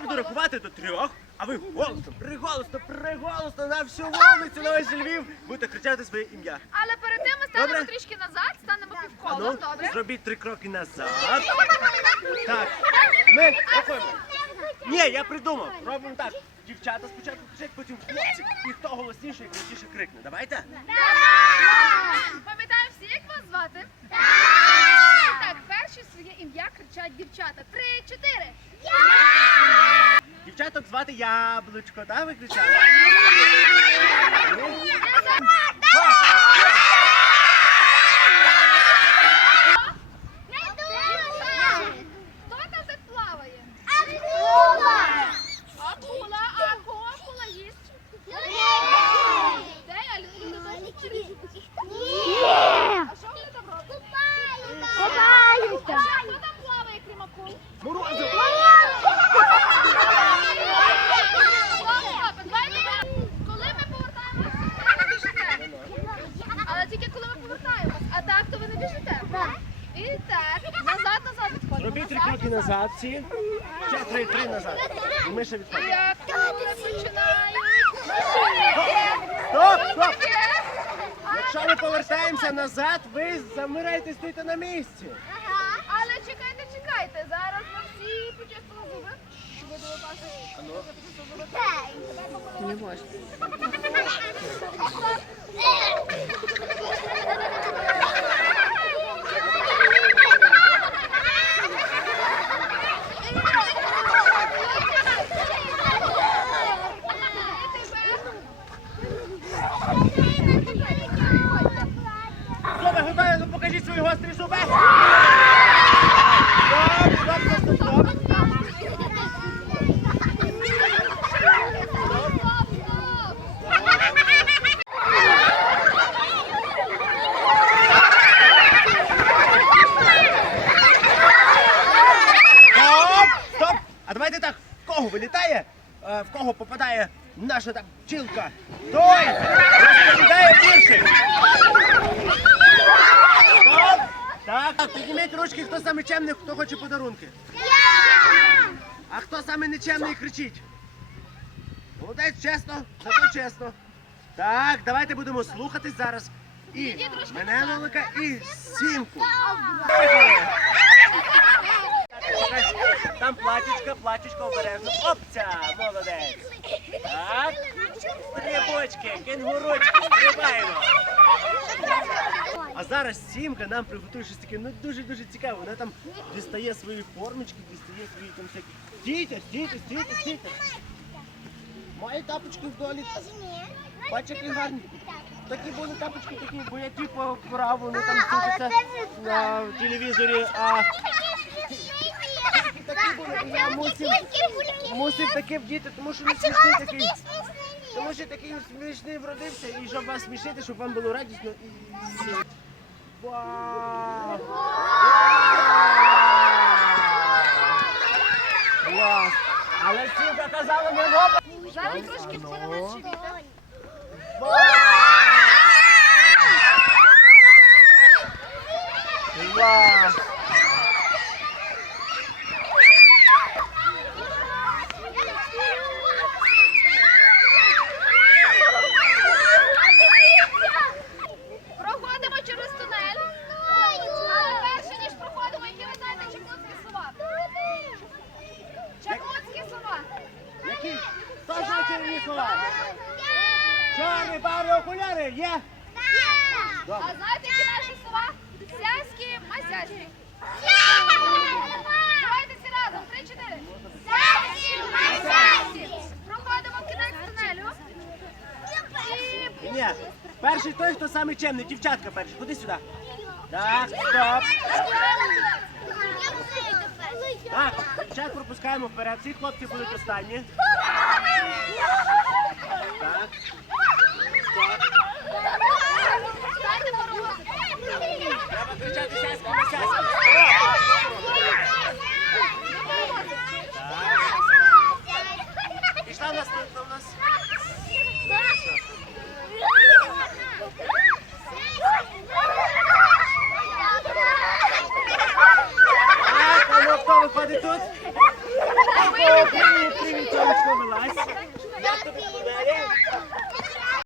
Я буду рахувати до трьох, а ви голосно, приголосно, приголосно на всю вулицю на весь Львів будете кричати своє ім'я. Але перед тим ми станемо Добре. трішки назад, станемо А півколом, ну, добре? зробіть три кроки назад. Так, ми рахуємо. Ні, я придумав. Робимо так. Дівчата спочатку кричать, потім хлопці. І хто голосніше і крутіше крикне. Давайте? Пам'ятаємо всі, як вас звати? Так, перші своє ім'я кричать дівчата. Три, чотири. Звати Яблучко, так ви кричали? Хто там так плаває? Акула, а кого акула їсть? А що вони там роблять? А ще хто там плаває, крім акул? Морозиво! Стоп, давайте ми- коли ми повертаємося, ви не біжите. Але тільки коли ми повертаємось. А так, то ви не біжите. І так, назад, назад відходимо. Зробіть три кроки назад всі. Ще три, три назад. І ми ще І відходимо. як. Стоп, стоп! Якщо ми повертаємося назад, ви замираєте, стоїте на місці. Але чекайте, чекайте. Зараз ми всі почистимо зуби. Не можна. Гострі зуби. А давайте так, в кого вилітає, е, в кого попадає наша так бджілка, той розповідає вірші. Підніміть ручки, хто саме чемний, хто хоче подарунки. А хто саме нечемний кричить? Молодець, чесно, зато чесно. Так, давайте будемо слухатись зараз. І мене велика, і сімку. Там платічка, платічка обережно. Опця, молодець. Так. Стрибочки, кенгурочки, стрибаємо. Зараз Сімка нам приготує щось таке ну дуже-дуже цікаве. Вона там дістає свої формочки, дістає свої там всякі. Стійте, стійте, стійте, стійте. Мої тапочки в долі. Бачиш, які гарні. Такі були тапочки, такі, бо я типу вправо, вони там світяться на телевізорі, а такі були, я мусив, мусив таке вдіти, тому що не смішний такий. Тому що такий смішний вродився, і щоб вас смішити, щоб вам було радісно і. Вау! Клас! Але Сімка казала не робить! Зараз трошки будемо шивіти. Клас! Проходимо через тунель. Але перше, ніж проходимо, які ви знаєте чекутські слова. Чекутські слова. Які? Хто слова? Чорні барви окуляри є? А знаєте, які наші слова? Сяські, масяські. Давайте всі разом. Три-чотири. Сяські. Проходимо в кінець тунелю. Ні. Перший той, хто самий чемний, дівчатка перший. Ходи сюди. Так, стоп. Так, дівчат пропускаємо вперед. Всі хлопці будуть останні. Так. Станьте по роботі. Треба кричати сяська на сяська. Пішла наступна у нас. Так, а ну хто виходить тут? don't normalize. You have to be polite.